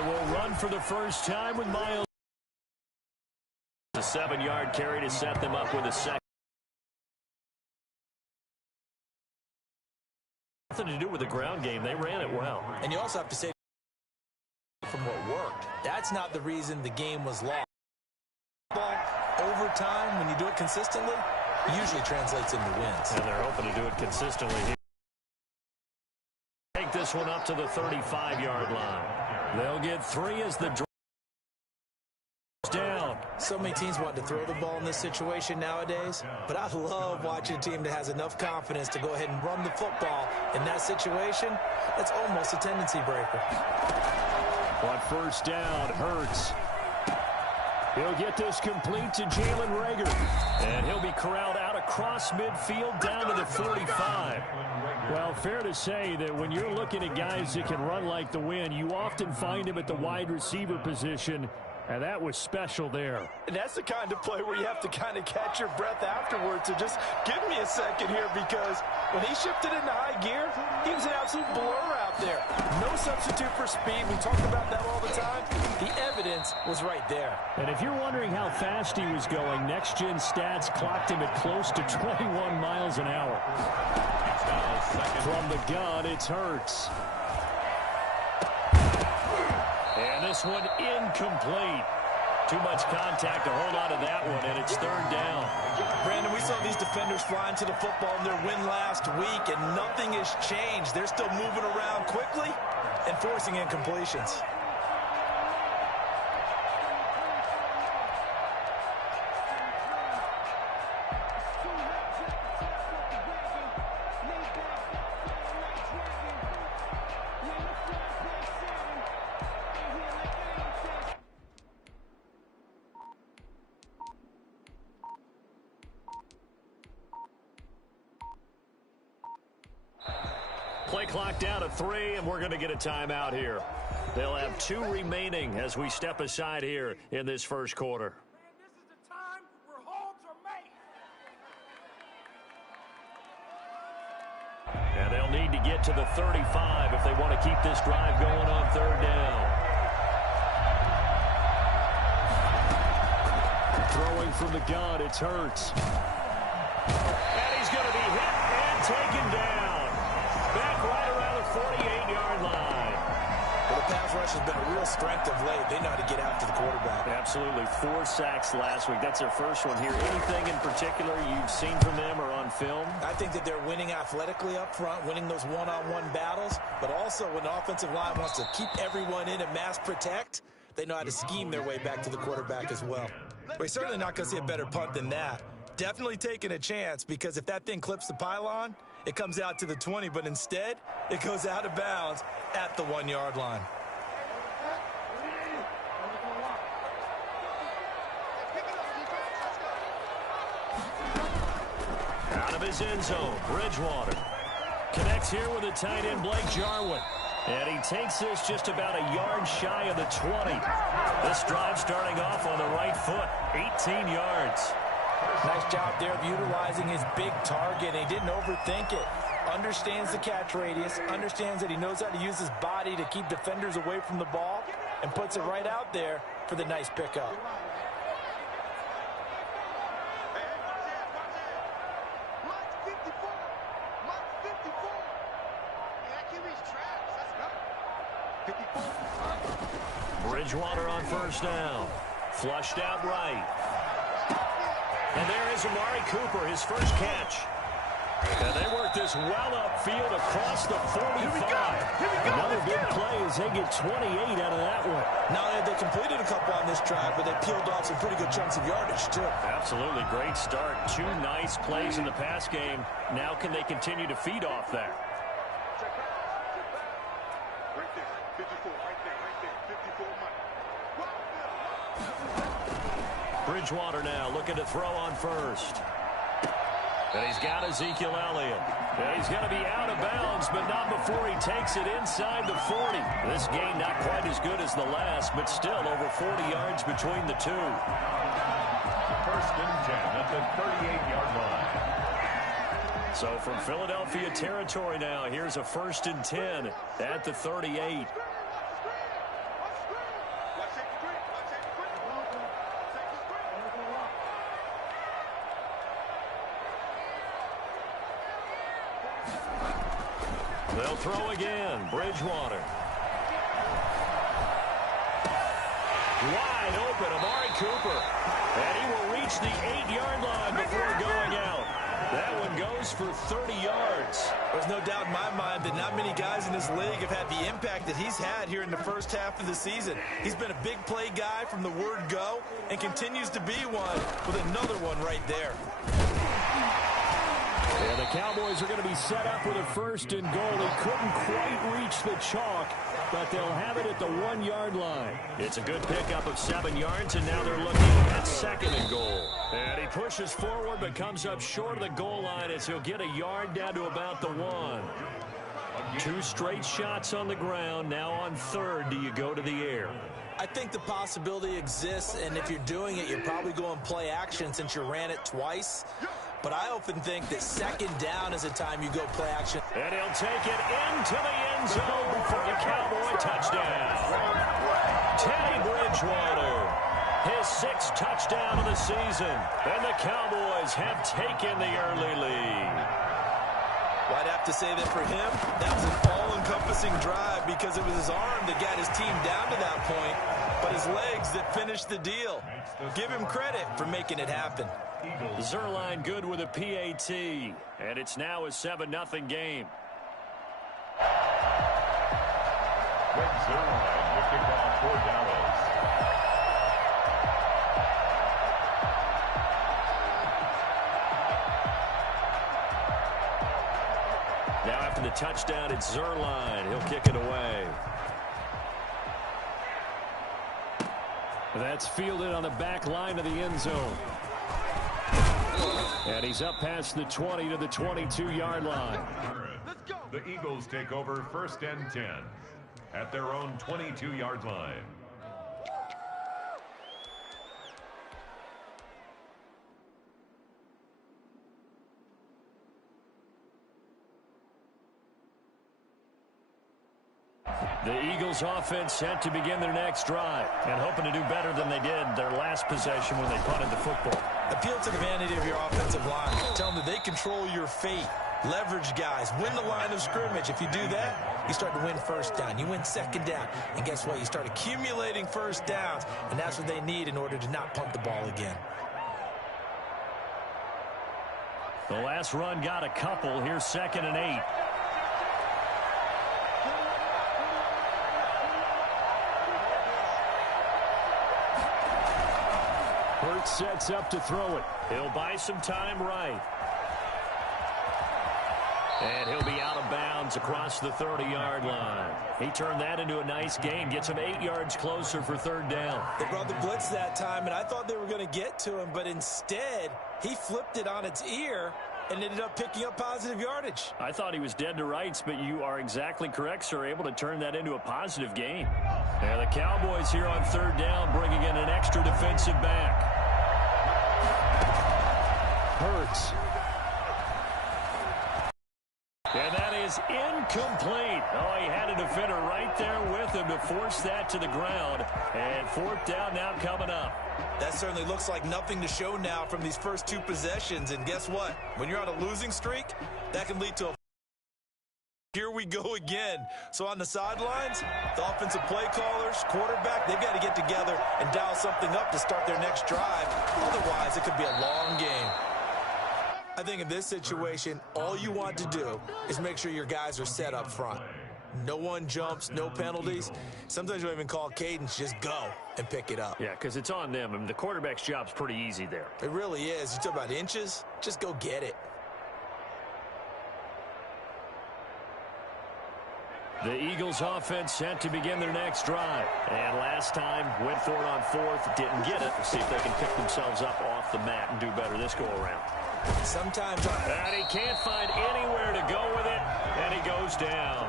They will run for the first time with Miles. A 7-yard carry to set them up with a second. Nothing to do with the ground game. They ran it well. And you also have to say from what worked. That's not the reason the game was lost. Over time, when you do it consistently, it usually translates into wins. And they're hoping to do it consistently here. Take this one up to the 35-yard line. They'll get 3 as the drive down. So many teams want to throw the ball in this situation nowadays, but I love watching a team that has enough confidence to go ahead and run the football. In that situation, that's almost a tendency breaker. On first down, Hurts. He'll get this complete to Jalen Reagor. And he'll be corralled out across midfield down to the 45. Well, fair to say that when you're looking at guys that can run like the wind, you often find him at the wide receiver position. And that was special there. And that's the kind of play where you have to kind of catch your breath afterwards. So just give me a second here, because when he shifted into high gear, he was an absolute blur out there. No substitute for speed. We talk about that all the time. The evidence was right there. And if you're wondering how fast he was going, Next Gen Stats clocked him at close to 21 miles an hour. From the gun, it's Hurts. And this one incomplete. Too much contact to hold on to that one, and it's third down. Brandon, we saw these defenders fly into the football in their win last week, and nothing has changed. They're still moving around quickly and forcing incompletions. Play clock down to 3, and we're going to get a timeout here. They'll have 2 remaining as we step aside here in this first quarter. This is the time where holds are made. And they'll need to get to the 35 if they want to keep this drive going on third down. Throwing from the gun, it's Hurts. And he's going to be hit and taken down. Back right around the 48-yard line. Well, the pass rush has been a real strength of late. They know how to get after the quarterback. Absolutely. 4 sacks last week. That's their first one here. Anything in particular you've seen from them or on film? I think that they're winning athletically up front, winning those one-on-one battles, but also when the offensive line wants to keep everyone in and mass protect, they know how to scheme their way back to the quarterback as well. We're certainly not going to see a better punt than that. Definitely taking a chance, because if that thing clips the pylon, it comes out to the 20, but instead, it goes out of bounds at the 1-yard line. Out of his end zone, Bridgewater connects here with the tight end, Blake Jarwin. And he takes this just about a yard shy of the 20. This drive starting off on the right foot, 18 yards. Nice job there of utilizing his big target. He didn't overthink it. Understands the catch radius, understands that he knows how to use his body to keep defenders away from the ball, and puts it right out there for the nice pickup. Bridgewater on first down. Flushed out right. And there is Amari Cooper, his first catch. And they work this well upfield across the 45. Another big play as they get 28 out of that one. Not only have they completed a couple on this drive, but they peeled off some pretty good chunks of yardage, too. Absolutely. Great start. 2 nice plays in the pass game. Now can they continue to feed off that? Right there, 54, right there, 54 Mike. Bridgewater now looking to throw on first. And he's got Ezekiel Elliott. And he's going to be out of bounds, but not before he takes it inside the 40. This game not quite as good as the last, but still over 40 yards between the two. First and 10 at the 38-yard line. So from Philadelphia territory now, here's a first and 10 at the 38. They'll throw again. Bridgewater. Wide open, Amari Cooper. And he will reach the 8-yard line before going out. That one goes for 30 yards. There's no doubt in my mind that not many guys in this league have had the impact that he's had here in the first half of the season. He's been a big play guy from the word go and continues to be one with another one right there. And the Cowboys are going to be set up with a first and goal. He couldn't quite reach the chalk, but they'll have it at the 1-yard line. It's a good pickup of 7 yards, and now they're looking at second and goal. And he pushes forward but comes up short of the goal line as he'll get a yard down to about the 1. 2 straight shots on the ground. Now on third, do you go to the air? I think the possibility exists, and if you're doing it, you're probably going play action since you ran it twice. But I often think that second down is a time you go play action. And he'll take it into the end zone for the Cowboy touchdown. Teddy Bridgewater, his 6th touchdown of the season. And the Cowboys have taken the early lead. Well, I'd have to say that for him, that was an all-encompassing drive because it was his arm that got his team down to that point, but his legs that finished the deal. Give him credit for making it happen. Zuerlein good with a PAT, and it's now a 7-0 game. Greg Zuerlein to kick off for Dallas. Now after the touchdown, it's Zuerlein. He'll kick it away. That's fielded on the back line of the end zone. And he's up past the 20 to the 22-yard line. The Eagles take over first and 10 at their own 22-yard line. The Eagles offense set to begin their next drive and hoping to do better than they did their last possession when they punted the football. Appeal to the vanity of your offensive line. Tell them that they control your fate. Leverage guys. Win the line of scrimmage. If you do that, you start to win first down. You win second down. And guess what? You start accumulating first downs. And that's what they need in order to not punt the ball again. The last run got a couple. Here's 2nd and 8. Hurts sets up to throw it. He'll buy some time right. And he'll be out of bounds across the 30-yard line. He turned that into a nice gain. Gets him 8 yards closer for 3rd down. They brought the blitz that time, and I thought they were going to get to him, but instead, he flipped it on its ear and ended up picking up positive yardage. I thought he was dead to rights, but you are exactly correct, sir. Able to turn that into a positive gain. And the Cowboys here on 3rd down, bringing in an extra defensive back. Hurts. And that is incomplete. Oh, he had a defender right there with him to force that to the ground. And 4th down now coming up. That certainly looks like nothing to show now from these first 2 possessions. And guess what? When you're on a losing streak, that can lead to a... Here we go again. So on the sidelines, the offensive play callers, quarterback, they've got to get together and dial something up to start their next drive. Otherwise, it could be a long game. I think in this situation, all you want to do is make sure your guys are set up front. No one jumps, no penalties. Sometimes you don't even call cadence, just go and pick it up. Yeah, because it's on them. I mean, the quarterback's job's pretty easy there. It really is. You talk about inches, just go get it. The Eagles offense set to begin their next drive. And last time, went for it on 4th, didn't get it. Let's see if they can pick themselves up off the mat and do better this go-around. Sometimes... And he can't find anywhere to go with it, and he goes down.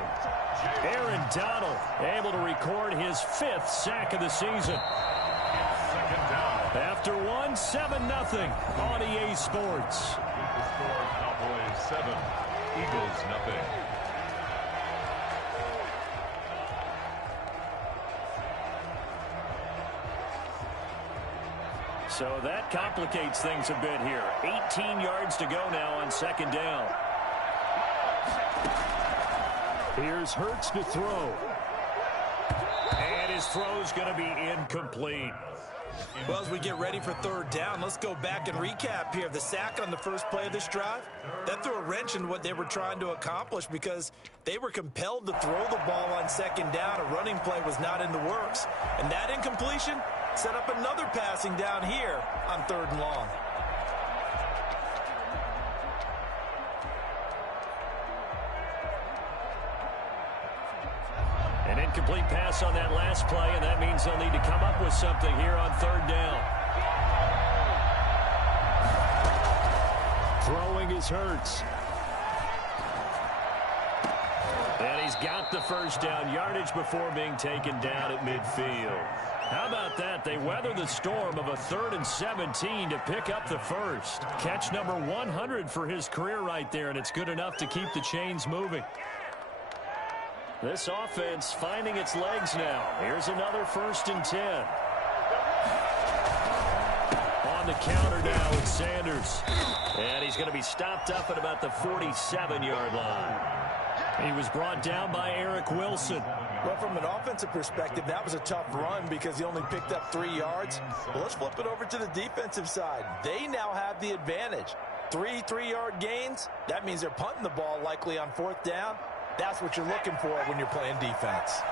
Aaron Donald able to record his 5th sack of the season. 2nd down. After 7-0 on EA Sports. The score, Cowboys 7, Eagles 0. So that complicates things a bit here. 18 yards to go now on 2nd down. Here's Hurts to throw. And his throw's going to be incomplete. Well, as we get ready for third down, let's go back and recap here. The sack on the first play of this drive, that threw a wrench in what they were trying to accomplish because they were compelled to throw the ball on second down. A running play was not in the works. And that incompletion set up another passing down here on third and long. An incomplete pass on that last play, and that means they'll need to come up with something here on third down. Throwing is Hurts. And he's got the first down yardage before being taken down at midfield. How about that? They weather the storm of a 3rd and 17 to pick up the first. Catch number 100 for his career right there, and it's good enough to keep the chains moving. This offense finding its legs now. Here's another 1st and 10. On the counter now with Sanders. And he's going to be stopped up at about the 47-yard line. He was brought down by Eric Wilson. Well, from an offensive perspective, that was a tough run because he only picked up 3 yards. Well, let's flip it over to the defensive side. They now have the advantage. 3-3-yard gains. That means they're punting the ball likely on 4th down. That's what you're looking for when you're playing defense.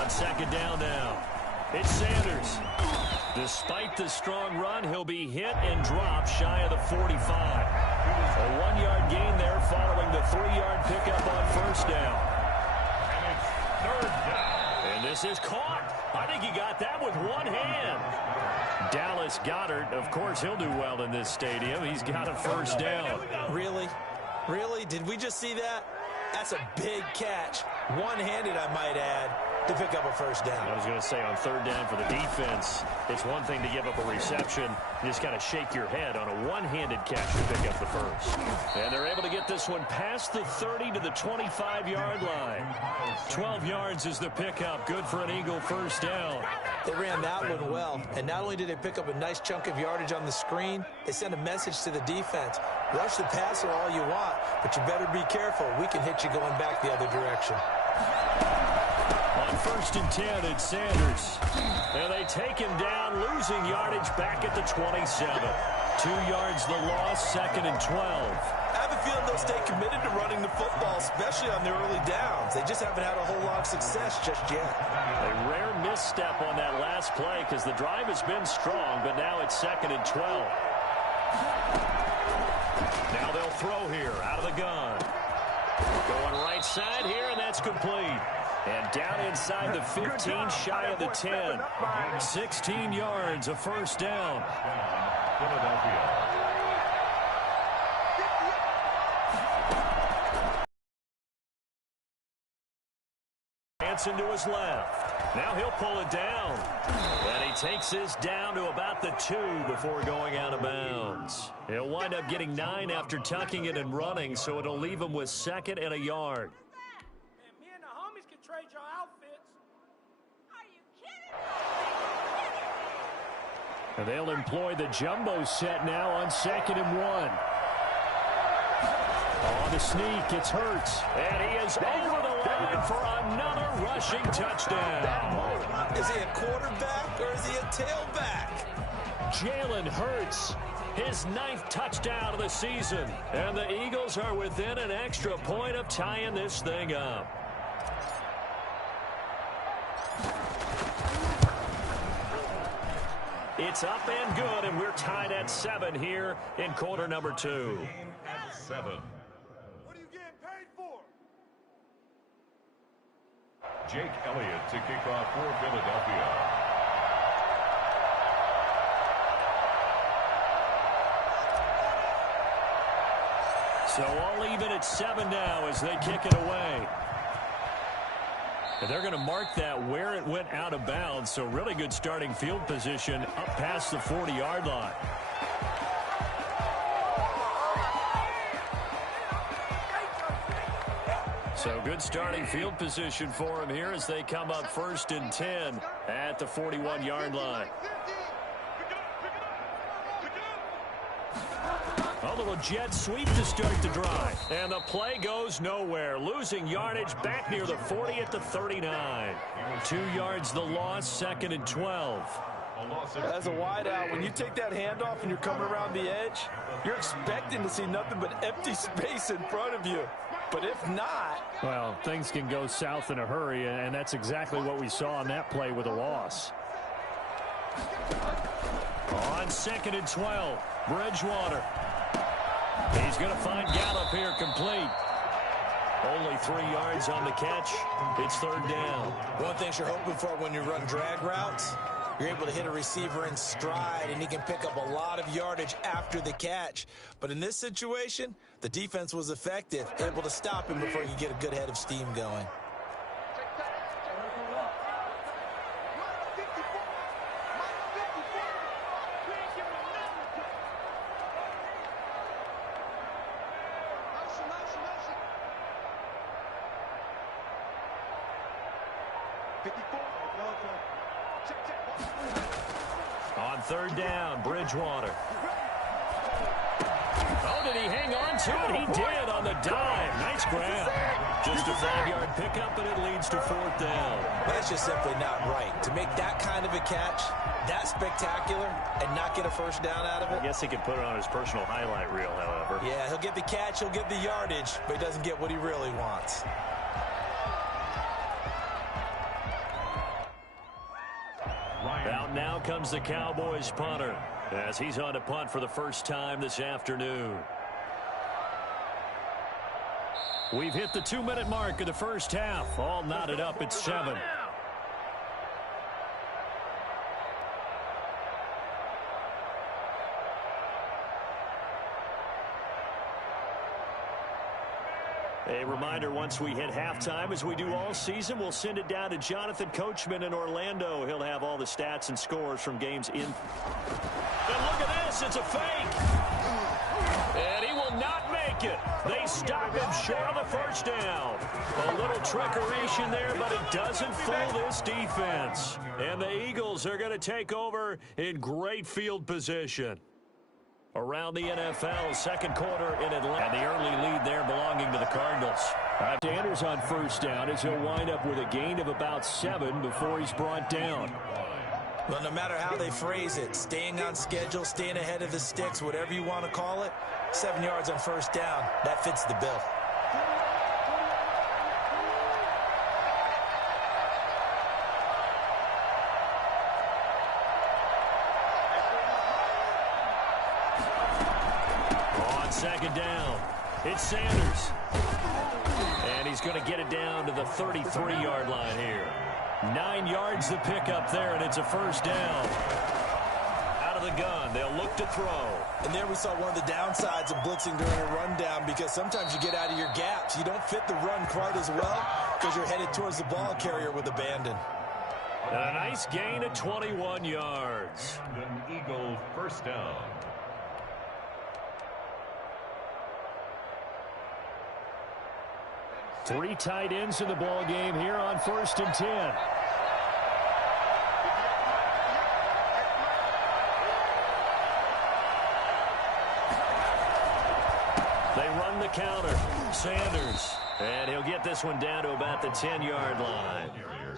On second down now, it's Sanders. Despite the strong run, he'll be hit and dropped shy of the 45. A 1-yard gain there following the 3-yard pickup on 1st down. And it's 3rd down. And this is caught. I think he got that with one hand. Dallas Goedert, of course, he'll do well in this stadium. He's got a 1st down. Really? Really? Did we just see that? That's a big catch. One-handed, I might add, to pick up a 1st down. I was going to say on 3rd down for the defense, it's one thing to give up a reception. You just got to shake your head on a one-handed catch to pick up the first. And they're able to get this one past the 30 to the 25-yard line. 12 yards is the pickup. Good for an Eagle 1st down. They ran that one well, and not only did they pick up a nice chunk of yardage on the screen, they sent a message to the defense. Rush the passer all you want, but you better be careful. We can hit you going back the other direction. On 1st and 10, it's Sanders. And they take him down, losing yardage back at the 27. 2 yards the loss, 2nd and 12. I have a feeling they'll stay committed to running the football, especially on their early downs. They just haven't had a whole lot of success just yet. A rare misstep on that last play because the drive has been strong, but now it's 2nd and 12. Now they'll throw here out of the gun. Going right side here, and that's complete. And down inside the 15, shy of the 10. 16 yards, a 1st down. Philadelphia. Hanson to his left. Now he'll pull it down. And he takes this down to about the 2 before going out of bounds. He'll wind up getting 9 after tucking it and running, so it'll leave him with 2nd and a yard. Me and the homies can trade your outfits. Are you kidding? And they'll employ the jumbo set now on 2nd and 1. On the sneak, it's Hurts. And he is over the line for another rushing touchdown. Is he a quarterback or is he a tailback? Jalen Hurts, his 9th touchdown of the season. And the Eagles are within an extra point of tying this thing up. It's up and good, and we're tied at 7 here in quarter number 2. 7. What are you getting paid for? Jake Elliott to kick off for Philadelphia. So all even at 7 now as they kick it away. And they're going to mark that where it went out of bounds. So really good starting field position up past the 40-yard line. So good starting field position for him here as they come up 1st and 10 at the 41-yard line. A little jet sweep to start the drive. And the play goes nowhere. Losing yardage back near the 40 at the 39. 2 yards the loss, 2nd and 12. As a wideout, when you take that handoff and you're coming around the edge, you're expecting to see nothing but empty space in front of you. But if not... Well, things can go south in a hurry, and that's exactly what we saw on that play with a loss. On 2nd and 12, Bridgewater. He's going to find Gallup here complete. Only 3 yards on the catch. It's 3rd down. One thing you're hoping for when you run drag routes, you're able to hit a receiver in stride, and he can pick up a lot of yardage after the catch. But in this situation, the defense was effective, able to stop him before he could get a good head of steam going. On 3rd down, Bridgewater. Oh, did he hang on to it? He did on the dive. Nice grab. Just a 5-yard pickup, and it leads to 4th down. That's just simply not right. To make that kind of a catch, that spectacular, and not get a 1st down out of it. I guess he can put it on his personal highlight reel, however. Yeah, he'll get the catch, he'll get the yardage, but he doesn't get what he really wants. Out now comes the Cowboys punter as he's on to punt for the first time this afternoon. We've hit the 2-minute mark of the first half. All knotted up at 7. A reminder, once we hit halftime, as we do all season, we'll send it down to Jonathan Coachman in Orlando. He'll have all the stats and scores from games in. And look at this, it's a fake. And he will not make it. They stop him short of the 1st down. A little trickeration there, but it doesn't fool this defense. And the Eagles are going to take over in great field position. Around the NFL, 2nd quarter in Atlanta. And the early lead there belonging to the Cardinals. Sanders on 1st down as he'll wind up with a gain of about 7 before he's brought down. Well, no matter how they phrase it, staying on schedule, staying ahead of the sticks, whatever you want to call it, 7 yards on 1st down, that fits the bill. On 2nd down, it's Sanders. And he's going to get it down to the 33-yard line here. 9 yards to pick up there, and it's a 1st down. Out of the gun, they'll look to throw. And there we saw one of the downsides of blitzing during a rundown, because sometimes you get out of your gaps. You don't fit the run quite as well because you're headed towards the ball carrier with abandon. And a nice gain of 21 yards. An Eagle 1st down. Three tight ends in the ball game here on 1st and 10. They run the counter. Sanders. And he'll get this one down to about the 10-yard line.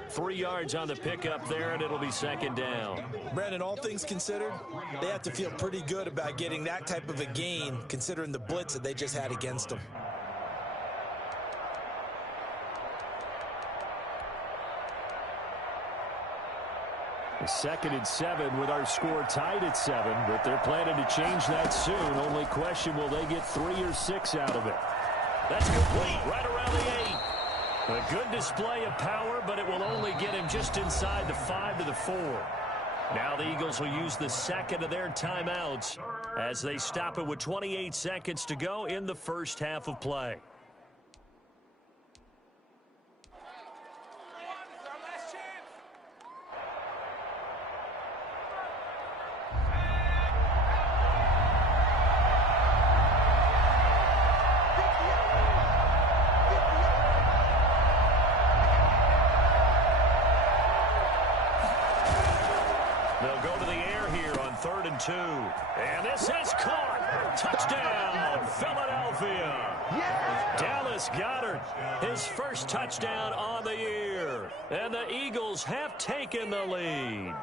3 yards on the pickup there, and it'll be 2nd down. Brandon, all things considered, they have to feel pretty good about getting that type of a gain, considering the blitz that they just had against them. A 2nd and 7 with our score tied at 7, but they're planning to change that soon. Only question, will they get 3 or 6 out of it? That's complete, right around the 8. A good display of power, but it will only get him just inside the 5 to the 4. Now the Eagles will use the 2nd of their timeouts as they stop it with 28 seconds to go in the first half of play. They'll go to the air here on 3rd and 2. And this is caught. Touchdown, Philadelphia. Dallas Goedert, his first touchdown on the year. And the Eagles have taken the lead.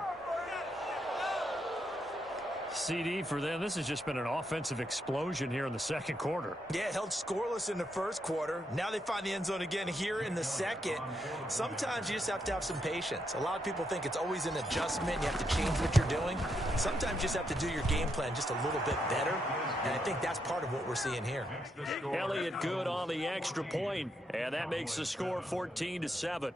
CD for them. This has just been an offensive explosion here in the second quarter. Yeah, held scoreless in the first quarter. Now they find the end zone again here in the second. Sometimes you just have to have some patience. A lot of people think it's always an adjustment. You have to change what you're doing. Sometimes you just have to do your game plan just a little bit better. And I think that's part of what we're seeing here. Elliott good on the extra point, and that makes the score 14-7.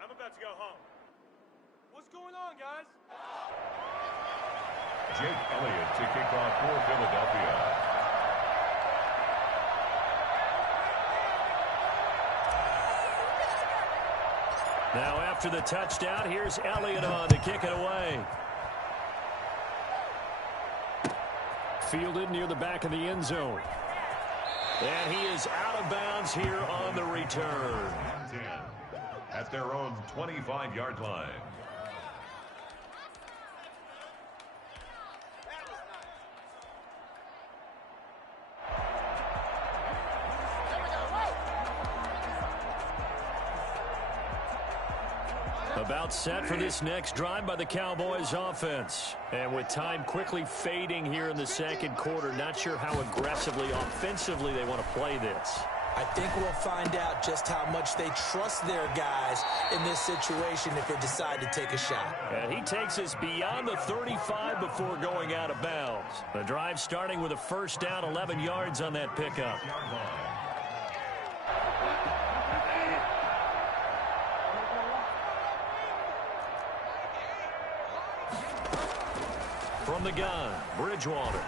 I'm about to go home. What's going on, guys? Jake Elliott to kick off for Philadelphia. Now after the touchdown, here's Elliott on to kick it away. Fielded near the back of the end zone. And he is out of bounds here on the return. 10 at their own 25-yard line. About set for this next drive by the Cowboys offense. And with time quickly fading here in the second quarter, not sure how aggressively, offensively they want to play this. I think we'll find out just how much they trust their guys in this situation if they decide to take a shot. And he takes us beyond the 35 before going out of bounds. The drive starting with a first down, 11 yards on that pickup. From the gun, Bridgewater.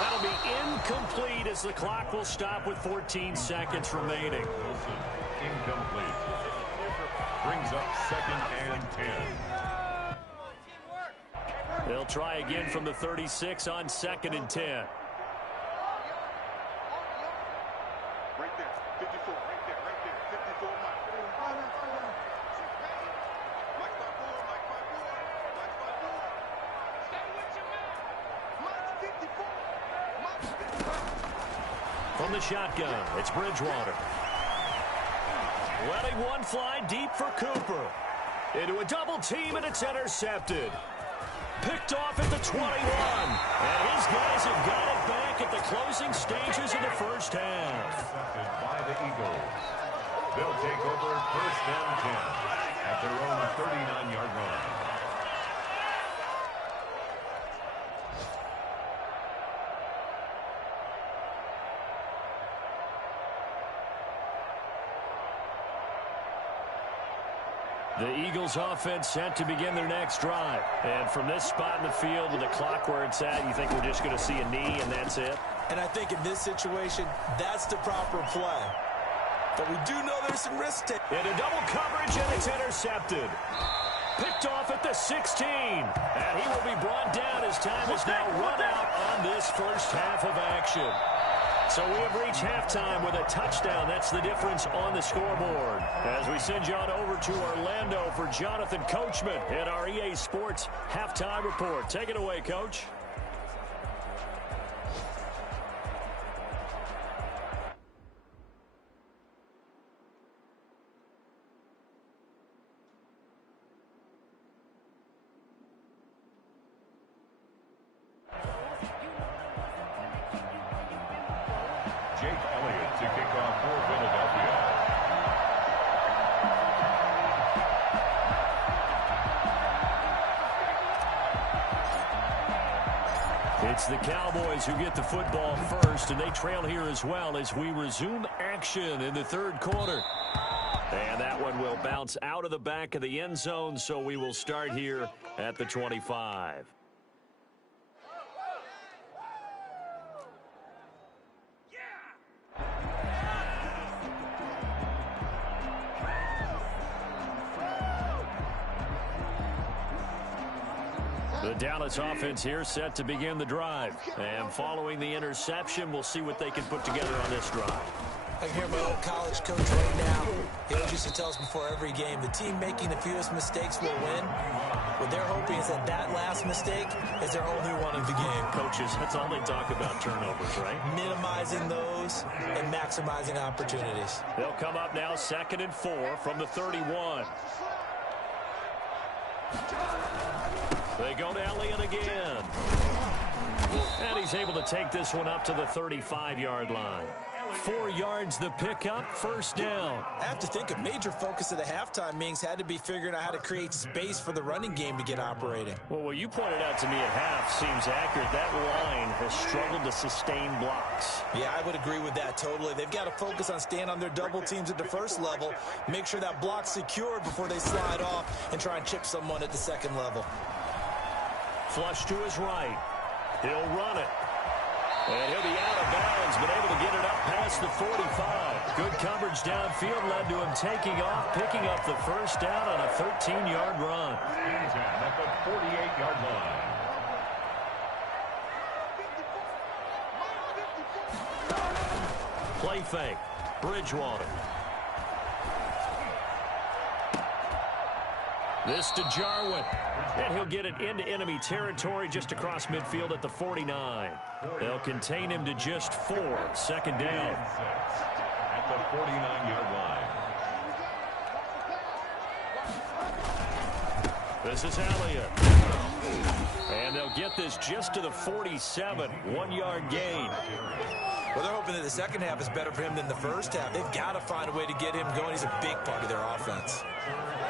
That'll be incomplete as the clock will stop with 14 seconds remaining. Wilson, incomplete. Brings up 2nd and 10. They'll try again from the 36 on 2nd and 10. Right there, 54, right there, 54, Mike. From the shotgun, it's Bridgewater. Letting one fly deep for Cooper. Into a double team, and it's intercepted. Picked off at the 21. And his guys have got it back at the closing stages of the first half. Intercepted by the Eagles. They'll take over 1st and 10 at their own 39-yard line. The Eagles offense set to begin their next drive. And from this spot in the field with the clock where it's at, you think we're just going to see a knee and that's it? And I think in this situation, that's the proper play. But we do know there's some risk taken. Into double coverage, and it's intercepted. Picked off at the 16. And he will be brought down as time is now run out on this first half of action. So we have reached halftime with a touchdown. That's the difference on the scoreboard. As we send you on over to Orlando for Jonathan Coachman in our EA Sports Halftime Report. Take it away, Coach. Jake Elliott to kick off for Philadelphia. It's the Cowboys who get the football first, and they trail here as well as we resume action in the third quarter. And that one will bounce out of the back of the end zone, so we will start here at the 25. The Dallas offense here set to begin the drive. And following the interception, we'll see what they can put together on this drive. I can hear my old college coach right now. He always used to tell us before every game, the team making the fewest mistakes will win. What they're hoping is that last mistake is their only one of the game. Coaches, that's all they talk about, turnovers, right? Minimizing those and maximizing opportunities. They'll come up now 2nd and 4 from the 31. They go to Elliott again. And he's able to take this one up to the 35-yard line. 4 yards the pickup, first down. I have to think a major focus of the halftime meetings had to be figuring out how to create space for the running game to get operating. Well, what you pointed out to me at half seems accurate. That line has struggled to sustain blocks. Yeah, I would agree with that totally. They've got to focus on staying on their double teams at the first level, make sure that block's secured before they slide off and try and chip someone at the second level. Flush to his right. He'll run it. And he'll be out of bounds, but able to get it up past the 45. Good coverage downfield led to him taking off, picking up the first down on a 13-yard run. At the 48-yard line. Play fake. Bridgewater. This to Jarwin. And he'll get it into enemy territory just across midfield at the 49. They'll contain him to just 4. Second down. At the 49-yard line. This is Elliott. And they'll get this just to the 47. 1-yard gain. Well, they're hoping that the second half is better for him than the first half. They've got to find a way to get him going. He's a big part of their offense.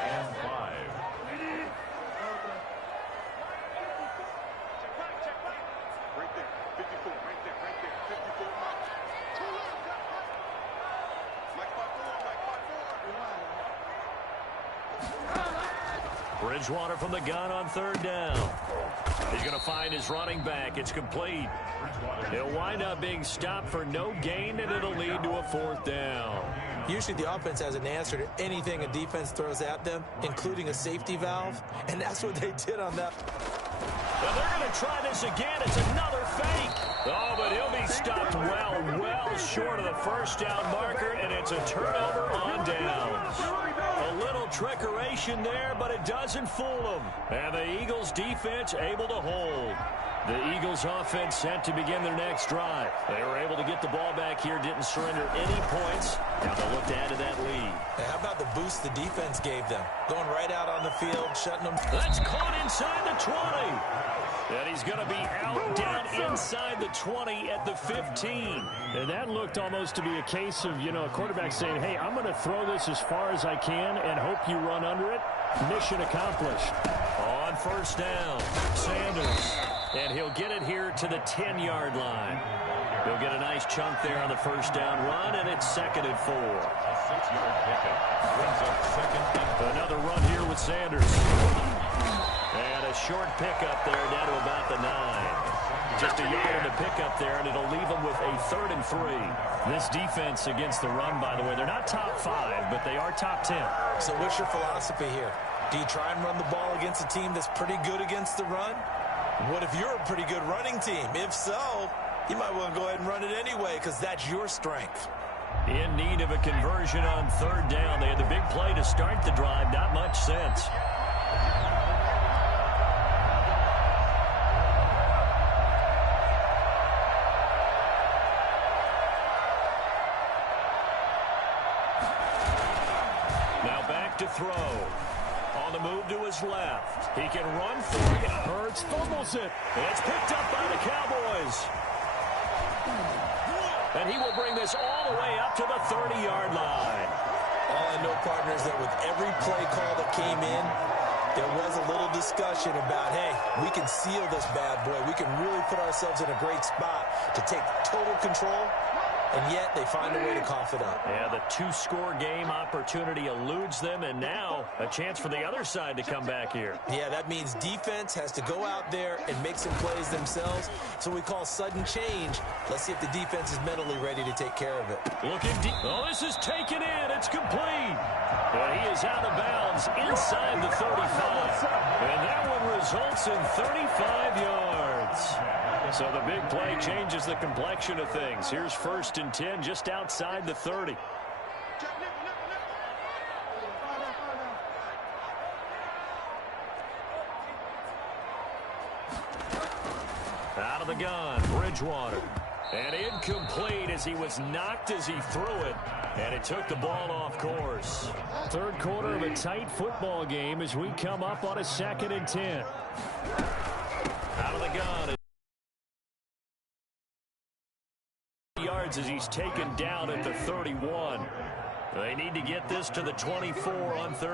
And 5. Bridgewater from the gun on 3rd down. He's going to find his running back. It's complete. He'll wind up being stopped for no gain, and it'll lead to a 4th down. Usually the offense has an answer to anything a defense throws at them, including a safety valve, and that's what they did on that. Well, they're going to try this again. It's another fake. Oh, but he'll be stopped well short of the first down marker, and it's a turnover on downs. A little trickeration there, but it doesn't fool them. And the Eagles defense able to hold. The Eagles offense set to begin their next drive. They were able to get the ball back here, didn't surrender any points. Now they'll look to add to that lead. Hey, how about the boost the defense gave them? Going right out on the field, shutting them. That's caught inside the 20. And he's going to be out down inside the 20 at the 15. And that looked almost to be a case of, a quarterback saying, hey, I'm going to throw this as far as I can and hope you run under it. Mission accomplished. On first down, Sanders. And he'll get it here to the 10-yard line. He'll get a nice chunk there on the first down run, and it's 2nd and 4. A 6-yard pickup. Brings up 2nd and 4. Another run here with Sanders. And a short pickup there down to about the 9. Just a yard in the pickup there, and it'll leave them with a 3rd and 3. This defense against the run, by the way, they're not top 5, but they are top 10. So what's your philosophy here? Do you try and run the ball against a team that's pretty good against the run? What if you're a pretty good running team? If so, you might want to go ahead and run it anyway because that's your strength. In need of a conversion on 3rd down. They had the big play to start the drive. Not much sense. Now back to throw. On the move to his left. He can run for it. Hurts fumbles it. It's picked up by the Cowboys. And he will bring this all the way up to the 30-yard line. All I know, partner, is that with every play call that came in, there was a little discussion about, hey, we can seal this bad boy. We can really put ourselves in a great spot to take total control. And yet they find a way to cough it up. Yeah, the 2-score game opportunity eludes them, and now a chance for the other side to come back here. Yeah, that means defense has to go out there and make some plays themselves. So we call sudden change. Let's see if the defense is mentally ready to take care of it. Looking deep. Oh, this is taken in. It's complete. And he is out of bounds inside the 35. And that one results in 35 yards. So the big play changes the complexion of things. Here's 1st and 10 just outside the 30. Out of the gun, Bridgewater. And incomplete as he was knocked as he threw it. And it took the ball off course. Third quarter of a tight football game as we come up on a 2nd and 10. Out of the gun. Yards as he's taken down at the 31. They need to get this to the 24 on 3rd.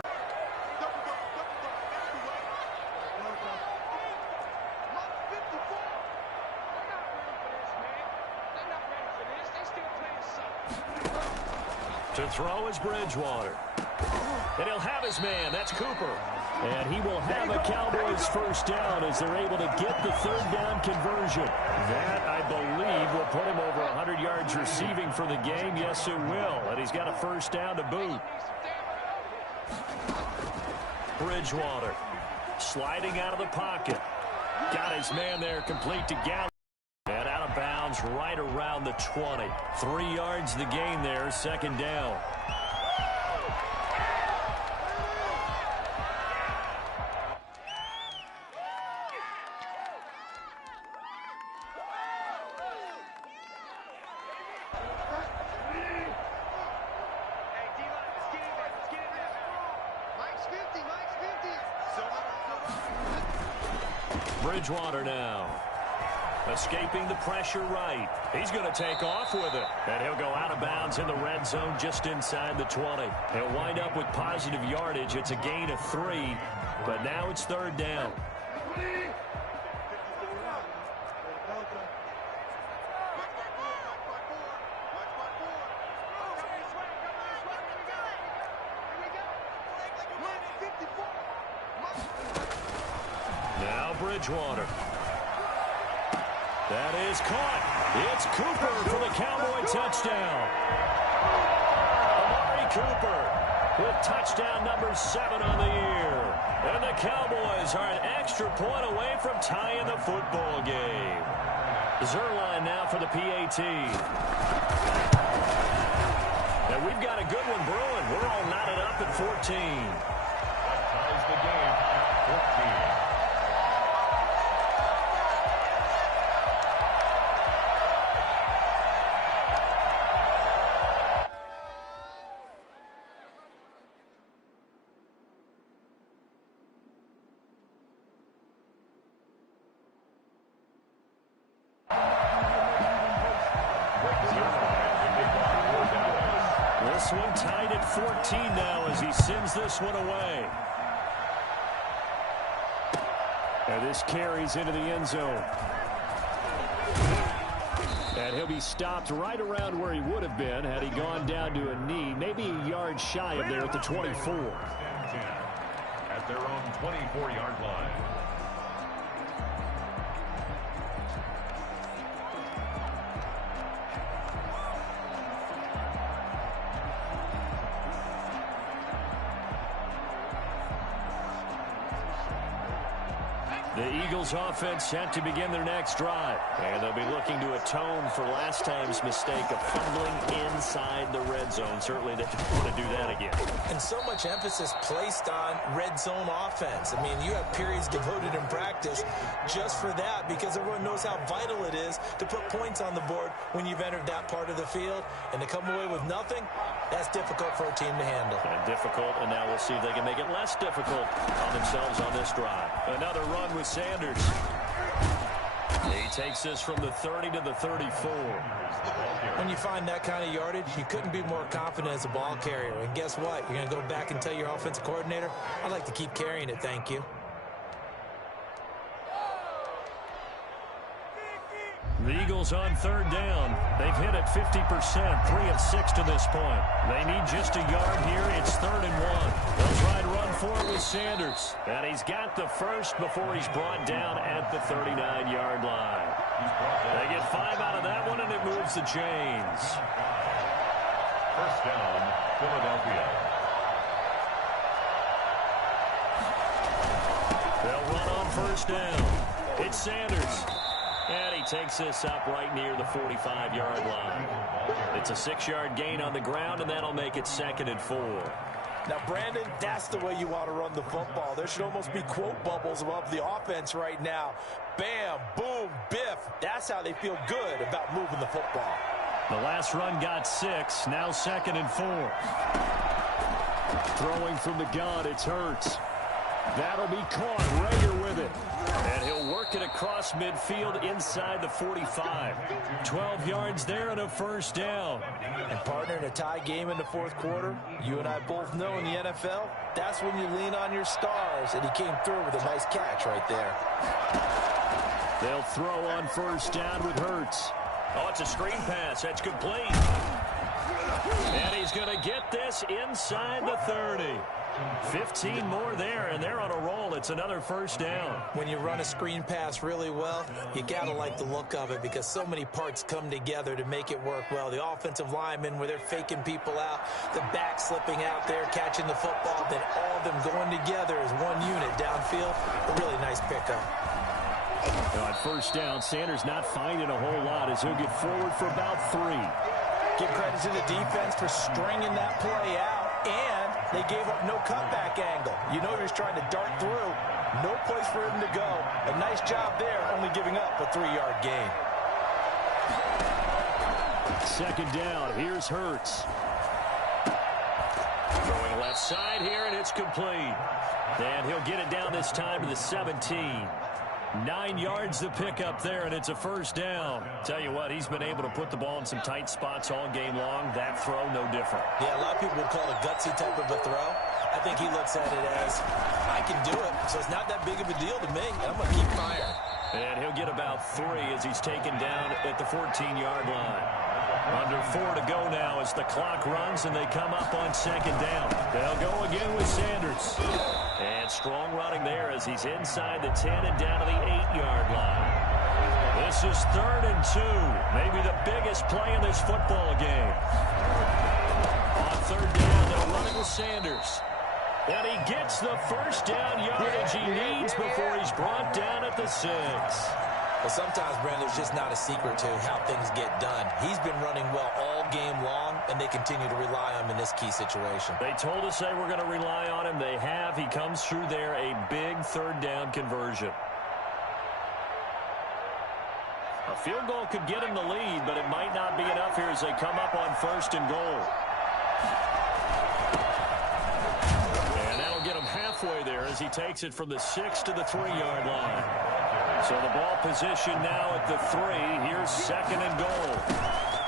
To throw is Bridgewater. And he'll have his man. That's Cooper. And he will have a Cowboys 1st down as they're able to get the 3rd down conversion. That, I believe, will put him over 100 yards receiving for the game. Yes, it will. And he's got a 1st down to boot. Bridgewater sliding out of the pocket. Got his man there complete to Gallup. And out of bounds right around the 20. 3 yards the gain there, 2nd down. Bridgewater now. Escaping the pressure right. He's going to take off with it. And he'll go out of bounds in the red zone just inside the 20. He'll wind up with positive yardage. It's a gain of 3, but now it's 3rd down. Now Bridgewater. That is caught. It's Cooper for the Cowboy touchdown. Amari Cooper with touchdown number 7 on the year. And the Cowboys are an extra point away from tying the football game. Zuerlein now for the PAT. And we've got a good one brewing. We're all knotted up at 14. That ties the game at 14. This one tied at 14 now as he sends this one away. And this carries into the end zone. And he'll be stopped right around where he would have been had he gone down to a knee, maybe a yard shy of there at the 24. At their own 24-yard line. The Eagles offense set to begin their next drive. And they'll be looking to atone for last time's mistake of fumbling inside the red zone. Certainly they don't want to do that again. And so much emphasis placed on red zone offense. I mean, you have periods devoted in practice just for that because everyone knows how vital it is to put points on the board when you've entered that part of the field. And to come away with nothing, that's difficult for a team to handle. And difficult, and now we'll see if they can make it less difficult on themselves on this drive. Another run with Sanders. He takes this from the 30 to the 34. When you find that kind of yardage, you couldn't be more confident as a ball carrier. And guess what? You're going to go back and tell your offensive coordinator, I'd like to keep carrying it, thank you. The Eagles on 3rd down. They've hit it 50%, 3 of 6 to this point. They need just a yard here. It's 3rd and 1. They'll try to run for it with Sanders. And he's got the first before he's brought down at the 39-yard line. They get 5 out of that one, and it moves the chains. 1st down, Philadelphia. They'll run on 1st down. It's Sanders. And he takes this up right near the 45-yard line. It's a 6-yard gain on the ground, and that'll make it 2nd and 4. Now, Brandon, that's the way you want to run the football. There should almost be quote bubbles above the offense right now. Bam, boom, biff. That's how they feel good about moving the football. The last run got 6. Now 2nd and 4. Throwing from the gun, it's Hurts. That'll be caught. Rager with it. And he'll work it across midfield inside the 45. 12 yards there and a first down. And partner, in a tie game in the fourth quarter, you and I both know in the NFL, that's when you lean on your stars. And he came through with a nice catch right there. They'll throw on first down with Hurts. Oh, it's a screen pass. That's complete. And he's going to get this inside the 30. 15 more there, and they're on a roll. It's another first down. When you run a screen pass really well, you got to like the look of it because so many parts come together to make it work well. The offensive linemen, where they're faking people out, the back slipping out there, catching the football, then all of them going together as one unit downfield. A really nice pickup. On first down, Sanders not finding a whole lot as he'll get forward for about 3. Give credit to the defense for stringing that play out, and they gave up no cutback angle. You know he was trying to dart through. No place for him to go. A nice job there, only giving up a 3-yard gain. 2nd down, here's Hurts. Throwing left side here, and it's complete. And he'll get it down this time to the 17. 9 yards to pick up there, and it's a first down. Tell you what, he's been able to put the ball in some tight spots all game long. That throw, no different. Yeah, a lot of people would call it a gutsy type of a throw. I think he looks at it as, I can do it, so it's not that big of a deal to me. I'm going to keep firing. And he'll get about 3 as he's taken down at the 14-yard line. Under 4 to go now as the clock runs and they come up on 2nd down. They'll go again with Sanders. And strong running there as he's inside the 10 and down to the 8-yard line. This is 3rd and 2. Maybe the biggest play in this football game. On 3rd down, they'll run it with Sanders. And he gets the first down yardage he needs before he's brought down at the 6. Well, sometimes, Brandon, there's just not a secret to how things get done. He's been running well all game long, and they continue to rely on him in this key situation. They told us they were going to rely on him. They have. He comes through there, a big 3rd down conversion. A field goal could get him the lead, but it might not be enough here as they come up on 1st and goal. And that'll get him halfway there as he takes it from the 6 to the 3-yard line. So the ball position now at the 3. Here's 2nd and goal.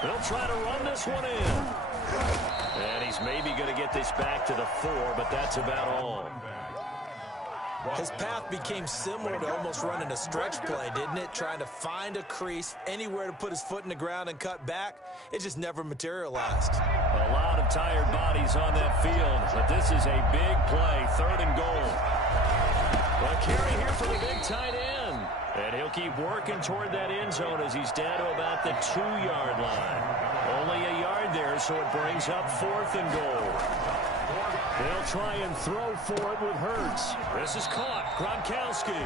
They'll try to run this one in. And he's maybe going to get this back to the 4, but that's about all. His path became similar to almost running a stretch play, didn't it? Trying to find a crease, anywhere to put his foot in the ground and cut back. It just never materialized. A lot of tired bodies on that field, but this is a big play, 3rd and goal. A carry here for the big tight end. And he'll keep working toward that end zone as he's down to about the 2-yard line. Only a yard there, so it brings up 4th and goal. They'll try and throw for it with Hurts. This is caught. Gronkowski.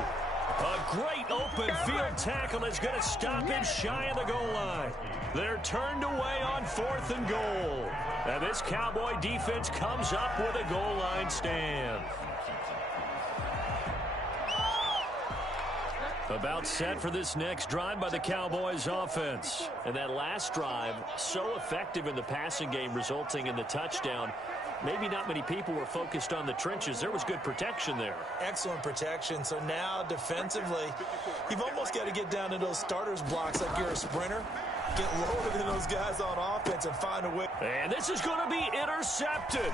A great open field tackle that's going to stop him shy of the goal line. They're turned away on 4th and goal. And this Cowboy defense comes up with a goal line stand. About set for this next drive by the Cowboys offense. And that last drive, so effective in the passing game, resulting in the touchdown. Maybe not many people were focused on the trenches. There was good protection there. Excellent protection. So now defensively, you've almost got to get down to those starters blocks like you're a sprinter. Get lower than those guys on offense and find a way. And this is going to be intercepted.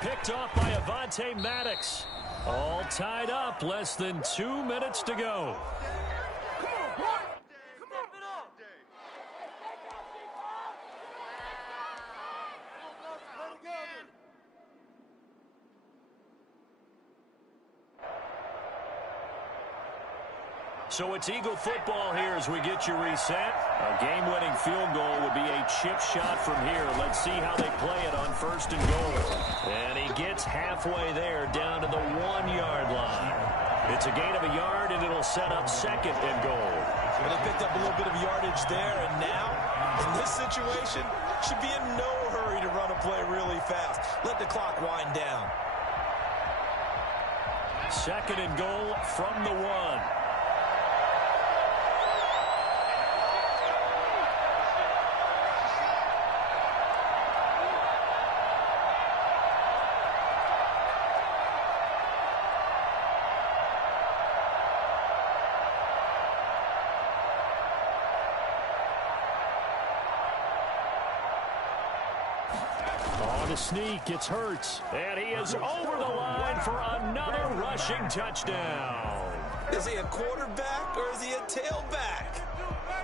Picked off by Avonte Maddox. All tied up, less than 2 minutes to go. So it's Eagle football here as we get you reset. A game-winning field goal would be a chip shot from here. Let's see how they play it on 1st and goal. And he gets halfway there down to the 1-yard line. It's a gain of a yard, and it'll set up 2nd and goal. Well, they picked up a little bit of yardage there, and now, in this situation, should be in no hurry to run a play really fast. Let the clock wind down. 2nd and goal from the 1. On the sneak, it's Hurts. And he is over the line for another rushing touchdown. Is he a quarterback or is he a tailback?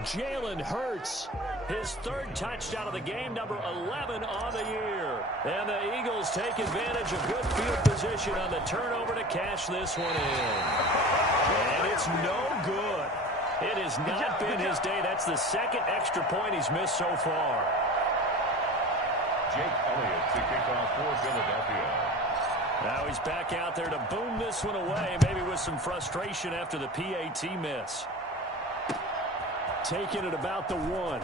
Jalen Hurts, his 3rd touchdown of the game, number 11 on the year. And the Eagles take advantage of good field position on the turnover to cash this one in. And it's no good. It has not been his day. That's the 2nd extra point he's missed so far. Jake Elliott to kick off for Philadelphia. Now he's back out there to boom this one away, maybe with some frustration after the PAT miss. Taking it about the 1.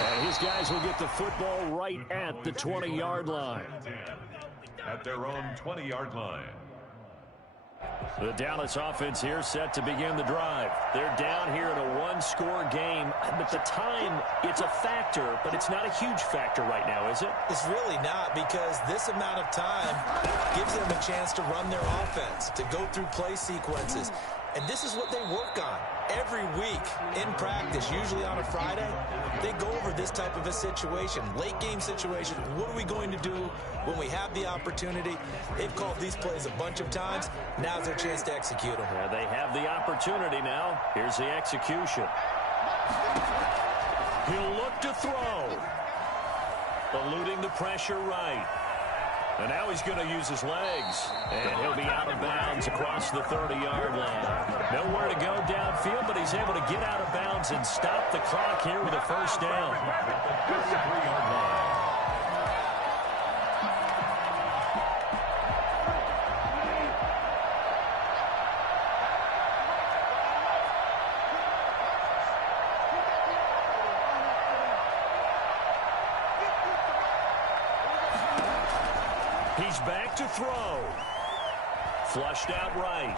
And his guys will get the football right at the 20-yard line. At their own 20-yard line. The Dallas offense here set to begin the drive. They're down here in a 1-score game. But the time, it's a factor, but it's not a huge factor right now, is it? It's really not, because this amount of time gives them a chance to run their offense, to go through play sequences. And this is what they work on every week in practice, usually on a Friday. They go over this type of a situation, late game situation. What are we going to do when we have the opportunity? They've called these plays a bunch of times. Now's their chance to execute them. Yeah, they have the opportunity now. Here's the execution. He'll look to throw. Eluding the pressure right. And now he's going to use his legs. And he'll be out of bounds across the 30-yard line. Nowhere to go downfield, but he's able to get out of bounds and stop the clock here with a first down. 53-yard line. He's back to throw. Flushed out right.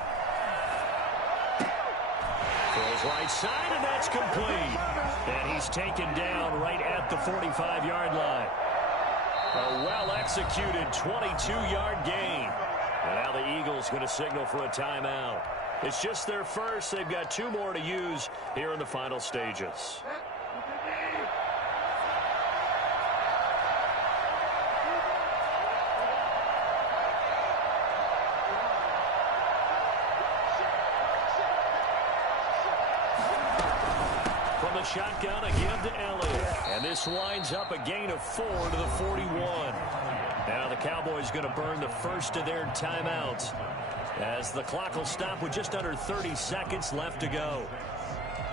Throws right side, and that's complete. And he's taken down right at the 45-yard line. A well-executed 22-yard gain. And now the Eagles going to signal for a timeout. It's just their first. They've got 2 more to use here in the final stages. Shotgun again to Elliott. And this winds up a gain of 4 to the 41. Now the Cowboys going to burn the first of their timeouts as the clock will stop with just under 30 seconds left to go.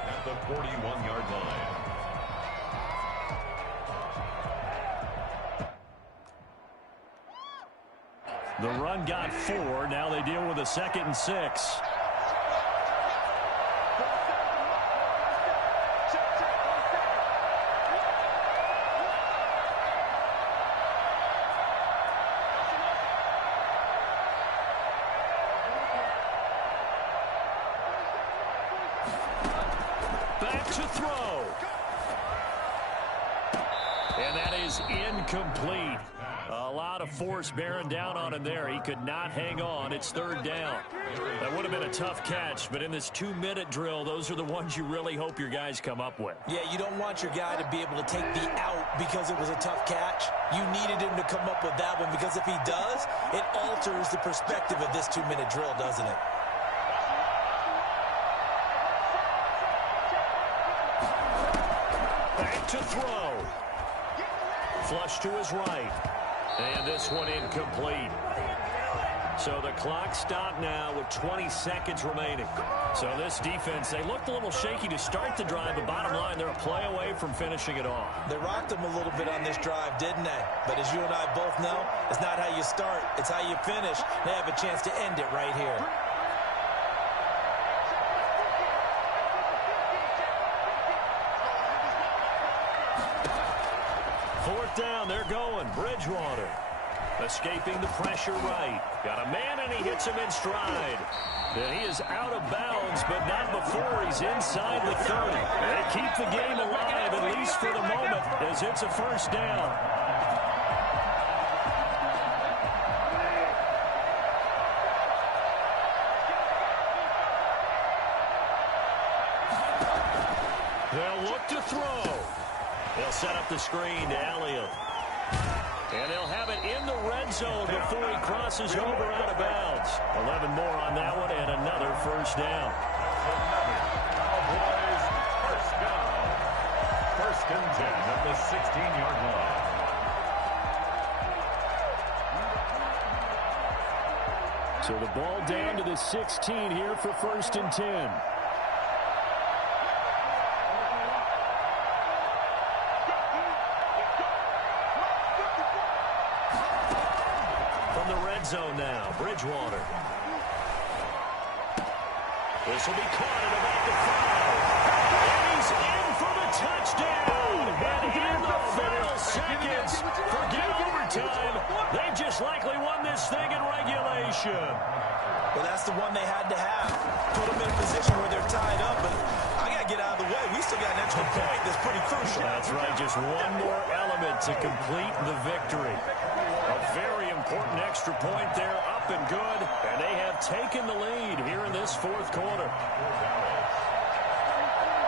At the 41-yard line. The run got 4. Now they deal with a 2nd and 6. To throw. And that is incomplete. A lot of force bearing down on him there. He could not hang on. It's 3rd down. That would have been a tough catch, but in this 2-minute drill, those are the ones you really hope your guys come up with. Yeah, you don't want your guy to be able to take the out because it was a tough catch. You needed him to come up with that one, because if he does, it alters the perspective of this 2-minute drill, doesn't it? Back to throw. Flush to his right. And this one incomplete. So the clock stopped now with 20 seconds remaining. So this defense, they looked a little shaky to start the drive, but bottom line, they're a play away from finishing it off. They rocked them a little bit on this drive, didn't they? But as you and I both know, it's not how you start, it's how you finish. They have a chance to end it right here. Bridgewater. Escaping the pressure right. Got a man, and he hits him in stride. And he is out of bounds, but not before he's inside the 30. They keep the game alive, at least for the moment, as it's a first down. They'll look to throw. They'll set up the screen to Elliott. And they'll have it in the red zone before he crosses over out of bounds. 11 more on that one and another first down. Cowboys first down. First and 10 at the 16-yard line. So the ball down to the 16 here for first and 10. Zone now, Bridgewater. This will be caught at about the 5. And he's in for the touchdown. And in the final seconds, forget overtime. They just likely won this thing in regulation. Well, that's the one they had to have. Put them in a position where they're tied up, but I got to get out of the way. We still got an extra point that's pretty crucial. That's right, just one more element to complete the victory. A very important extra point there, up and good, and they have taken the lead here in this fourth quarter.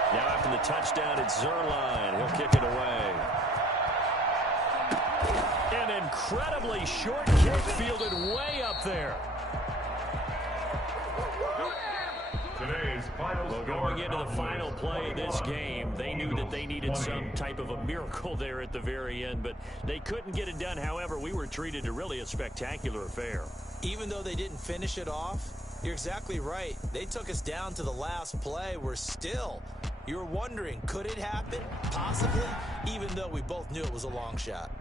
Now after the touchdown, it's Zuerlein. He'll kick it away. An incredibly short kick fielded way up there. Today's final Well, going into the final play of this game, they knew that they needed some type of a miracle there at the very end, but they couldn't get it done. However, we were treated to really a spectacular affair. Even though they didn't finish it off, you're exactly right. They took us down to the last play. You're wondering, could it happen? Possibly, even though we both knew it was a long shot.